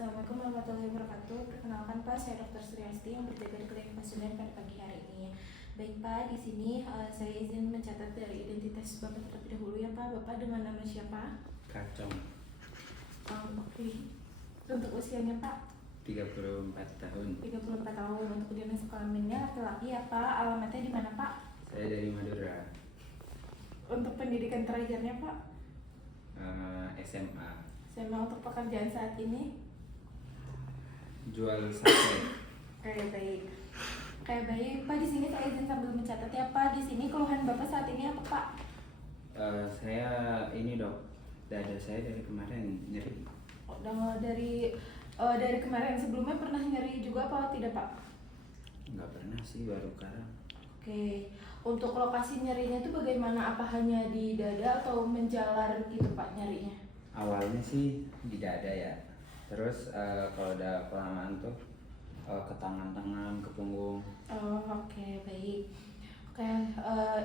Assalamualaikum warahmatullahi wabarakatuh. Perkenalkan Pak, saya Dr. Suryasti yang berjaga di klinik pasien pada pagi hari ini. Baik Pak, di sini saya izin mencatat dari identitas Bapak terlebih dahulu ya Pak. Bapak dengan nama siapa? Kacong. Oke. Untuk usianya Pak? 34 tahun. 34 tahun. Untuk jenis kelaminnya laki-laki ya Pak. Alamatnya di mana Pak? Saya dari Madura. Untuk pendidikan terakhirnya Pak? SMA. SMA. Untuk pekerjaan saat ini? Jual sate. Kayak baik. Pak, di sini saya izin sambil mencatat ya Pak. Di sini keluhan Bapak saat ini apa Pak? Saya ini dok, dada saya dari kemarin nyeri. Dari kemarin sebelumnya pernah nyeri juga apa tidak Pak? Nggak pernah sih, baru sekarang. Oke. Untuk lokasi nyerinya itu bagaimana? Apa hanya di dada atau menjalar gitu Pak nyerinya? Awalnya sih di dada ya. Terus kalau udah kelamaan tuh ke tangan-tangan, ke punggung. Oh, oke, baik. Oke,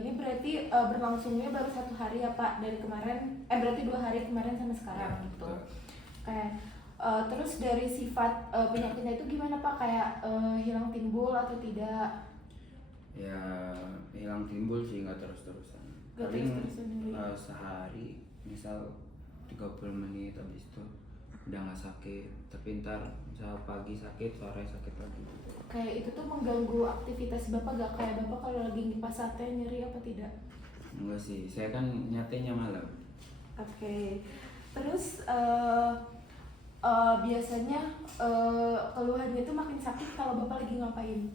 ini berarti berlangsungnya baru 1 hari ya Pak dari kemarin? Berarti 2 hari kemarin sampai sekarang Ya, gitu. betul. Oke. Terus dari sifat penyakitnya itu gimana Pak? Kayak hilang timbul atau tidak? Ya hilang timbul sih, nggak terus-terusan. Nggak Paling terus-terusan dulu. sehari misal 30 menit habis itu udah nggak sakit, tapi ntar misal pagi sakit, sore sakit lagi gitu. Kayak itu tuh mengganggu aktivitas Bapak gak? Kayak Bapak kalau lagi ngipas sate nyeri apa tidak? Enggak sih, saya kan nyatenya malam. Oke. Terus biasanya keluhannya itu makin sakit kalau Bapak lagi ngapain?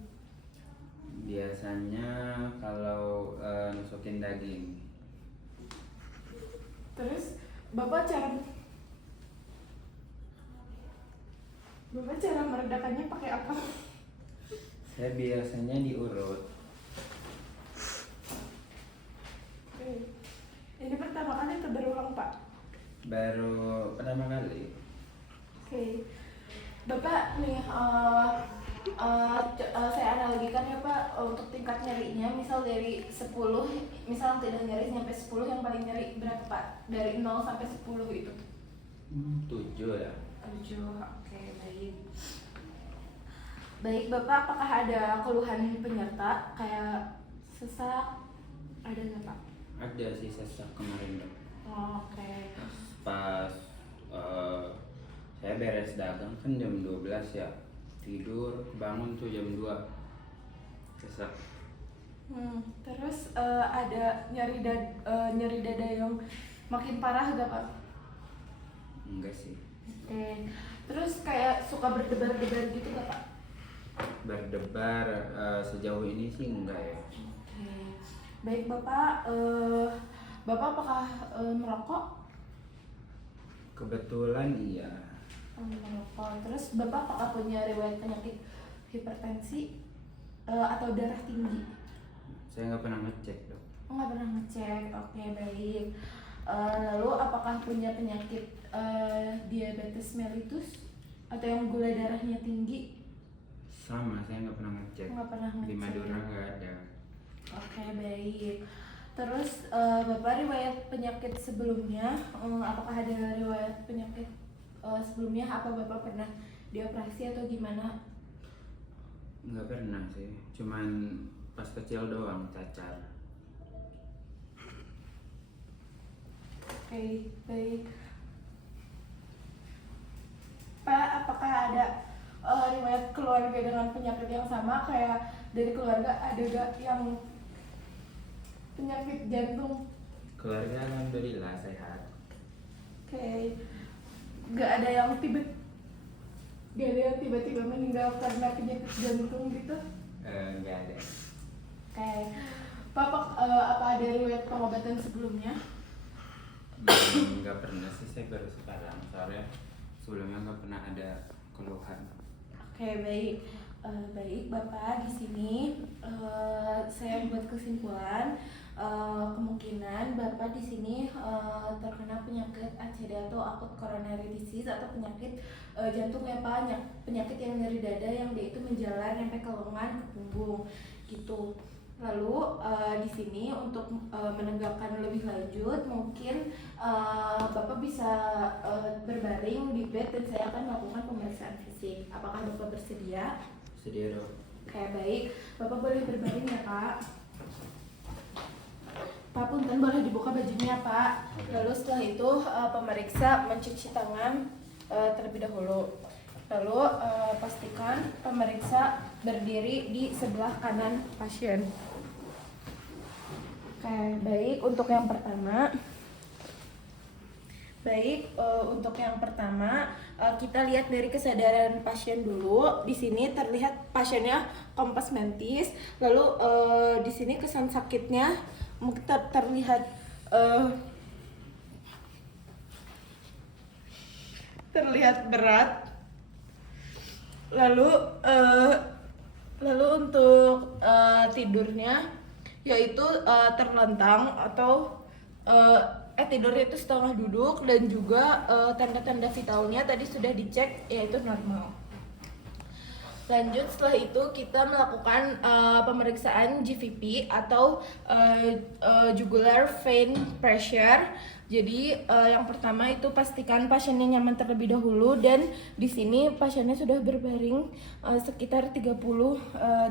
Biasanya kalau nusukin daging. Terus Bapak cara meredakannya pakai apa? Saya biasanya diurut. Oke. Ini pertama kali atau berulang Pak? Baru pertama kali. Oke. Bapak nih saya analogikan ya Pak untuk tingkat nyerinya, misal dari 10, misal tidak nyeri sampai 10, yang paling nyeri berapa Pak? Dari 0 sampai 10 itu. 7 ya. 7. Oke, baik. Baik, Bapak apakah ada keluhan penyerta kayak sesak? Ada nggak Pak? Ada sih sesak kemarin dok. Oh, oke. Pas saya beres dagang kan jam 12 ya, tidur bangun tuh jam 2 sesak. Terus ada nyeri dada yang makin parah gak Pak? Enggak sih. Oke. Terus kayak suka berdebar-debar gitu gak Pak? Berdebar sejauh ini sih enggak ya. Oke. Baik Bapak, Bapak apakah merokok? Kebetulan iya. Merokok. Terus Bapak apakah punya riwayat penyakit hipertensi atau darah tinggi? Saya nggak pernah ngecek dok. Nggak pernah ngecek. Oke, baik. Lalu apakah punya penyakit diabetes mellitus atau yang gula darahnya tinggi? Sama, saya nggak pernah ngecek. Nggak pernah Di ngecek. Madura nggak ada. Oke, baik. Terus Bapak riwayat penyakit sebelumnya, apakah ada riwayat penyakit sebelumnya? Apa Bapak pernah dioperasi atau gimana? Nggak pernah sih, cuman pas kecil doang cacar. Oke, baik. Pak, apakah ada riwayat keluarga dengan penyakit yang sama? Kayak dari keluarga ada gak yang penyakit jantung? Keluarga alhamdulillah sehat. Oke. Gak ada yang tiba-tiba meninggal karena penyakit jantung gitu? Nggak ada. Oke. Bapak apa ada riwayat pengobatan sebelumnya? Nggak pernah sih, saya baru sekarang. Soalnya sebelumnya nggak pernah ada keluhan. Oke, baik. Baik Bapak, di sini saya buat kesimpulan kemungkinan Bapak di sini terkena penyakit ACD atau akut coronary disease atau penyakit jantung ya Pak, penyakit yang nyeri dada yang dia itu menjalar sampai ke lengan, ke punggung gitu. Lalu di sini untuk menegakkan lebih lanjut mungkin Bapak bisa berbaring di bed dan saya akan melakukan pemeriksaan pemeriksaan fisik. Apakah Bapak bersedia? Sedia dok. Oke, baik. Bapak boleh berbaring ya, Pak. Pak Punten, boleh dibuka bajunya, Pak. Lalu setelah itu pemeriksa mencuci tangan terlebih dahulu. Lalu pastikan pemeriksa berdiri di sebelah kanan pasien. Oke, baik. Untuk yang pertama, kita lihat dari kesadaran pasien dulu. Di sini terlihat pasiennya kompos mentis. Lalu di sini kesan sakitnya mungkin terlihat berat. Lalu untuk tidurnya yaitu terlentang atau tidurnya itu setengah duduk, dan juga tanda-tanda vitalnya tadi sudah dicek yaitu normal. Lanjut, setelah itu kita melakukan pemeriksaan GVP atau jugular vein pressure. Jadi yang pertama itu pastikan pasiennya nyaman terlebih dahulu, dan di sini pasiennya sudah berbaring sekitar 30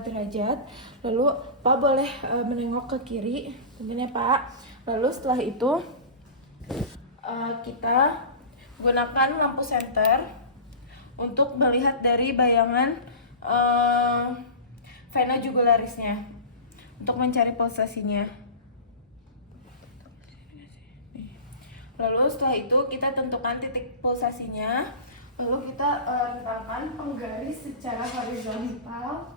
derajat. Lalu Pak boleh menengok ke kiri, mungkin ya Pak. Lalu setelah itu kita gunakan lampu senter untuk melihat dari bayangan vena jugularisnya untuk mencari pulsasinya. Lalu setelah itu kita tentukan titik pulsasinya. Lalu kita rentangkan penggaris secara horizontal.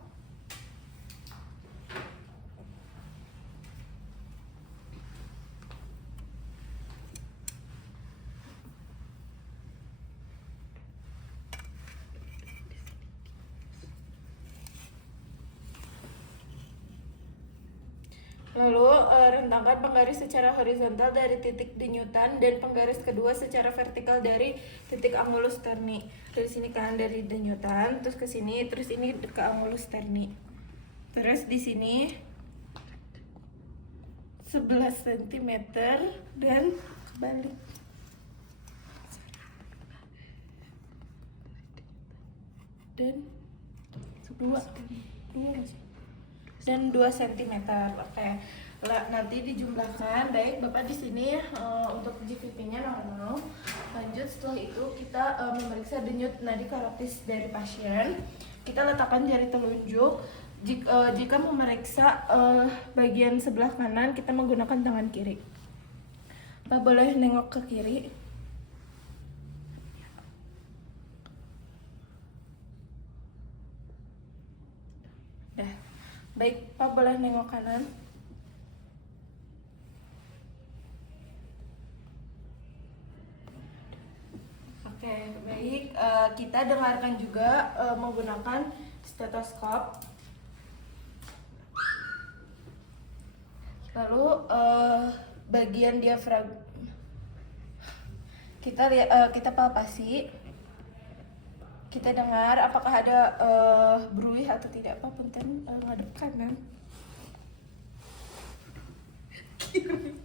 Lalu rentangkan penggaris secara horizontal dari titik denyutan dan penggaris kedua secara vertikal dari titik angulus sterni. Dari sini kan dari denyutan, terus ke sini, terus ini ke angulus sterni. Terus di sini 11 cm dan kebalik. Dan 2 cm. Oke. Nanti dijumlahkan. Baik, Bapak di sini untuk GVP-nya normal. Lanjut, setelah itu kita memeriksa denyut nadi karotis dari pasien. Kita letakkan jari telunjuk. Jika memeriksa bagian sebelah kanan, kita menggunakan tangan kiri. Pak boleh nengok ke kiri. Baik, Pak boleh nengok kanan. Oke, baik. Kita dengarkan juga menggunakan stetoskop. Lalu bagian diafragma kita palpasi. Kita dengar apakah ada bruih atau tidak. Pak punten ngadep kanan. Kiri.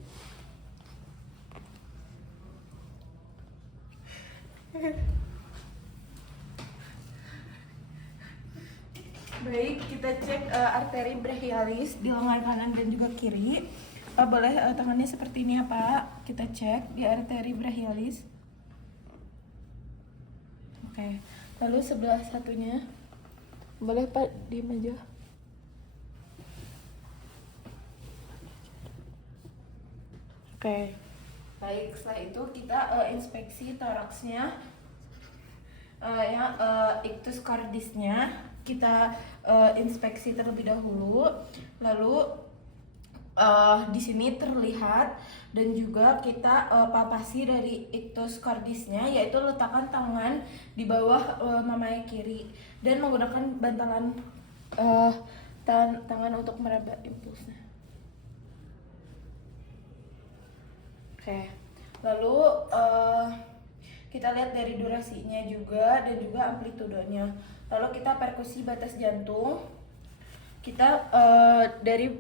Baik, kita cek arteri brachialis di lengan kanan dan juga kiri. Pak boleh tangannya seperti ini ya Pak. Kita cek di arteri brachialis. Oke. Lalu sebelah satunya, boleh Pak diem aja. Oke. Baik, setelah itu kita inspeksi toraksnya, ictus cordisnya kita inspeksi terlebih dahulu. Lalu di sini terlihat, dan juga kita palpasi dari ictus cordisnya, yaitu letakkan tangan di bawah mamae kiri dan menggunakan bantalan tangan untuk meraba impulsnya. Oke. Lalu kita lihat dari durasinya juga dan juga amplitudenya. Lalu kita perkusi batas jantung. Kita dari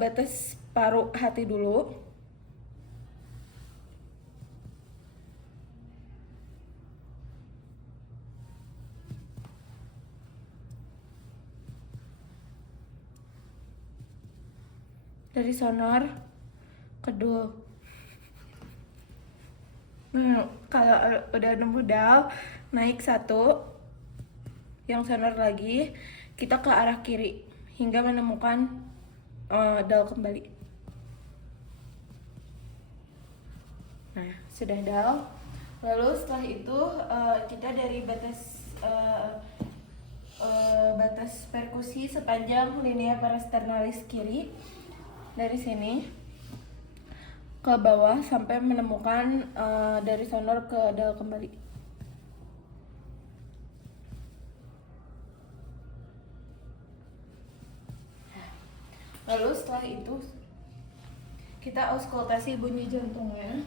batas paru hati dulu. dari sonor kedul. Nah, kalau udah nemu dal, naik satu, yang sonor lagi, kita ke arah kiri hingga menemukan dal kembali. Nah, sudah dal. Lalu setelah itu kita dari batas perkusi sepanjang linea parasternalis kiri, dari sini ke bawah sampai menemukan dari sonor ke dal kembali. Lalu setelah itu kita auskultasi bunyi jantungnya.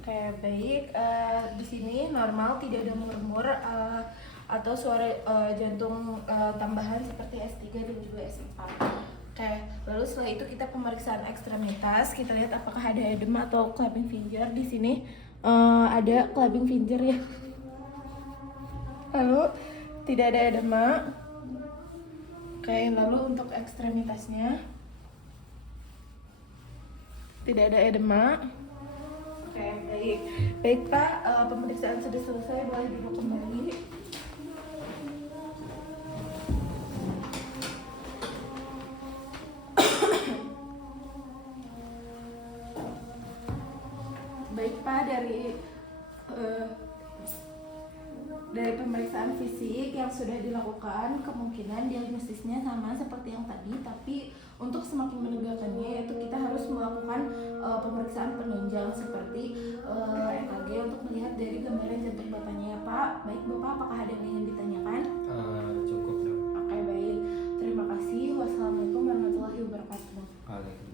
Oke, baik. Di sini normal, tidak ada murmur atau suara jantung tambahan seperti S3 dan juga S4. Oke, lalu setelah itu kita pemeriksaan ekstremitas. Kita lihat apakah ada edema atau clubbing finger. Di sini ada clubbing finger ya. Lalu tidak ada edema. Oke, lalu untuk ekstremitasnya tidak ada edema. Oke, baik. Baik Pak, pemeriksaan sudah selesai, boleh duduk kembali. Baik Pak, dari pemeriksaan fisik yang sudah dilakukan, kemungkinan diagnosisnya sama seperti yang tadi, tapi untuk semakin menegakkannya yaitu kita harus melakukan pemeriksaan penunjang seperti EKG untuk melihat dari gambaran jantung bapaknya ya Pak. Baik Bapak, apakah ada yang ingin ditanyakan? Cukup dong. Oke, baik. Terima kasih. Wassalamualaikum warahmatullahi wabarakatuh. Waalaikumsalam.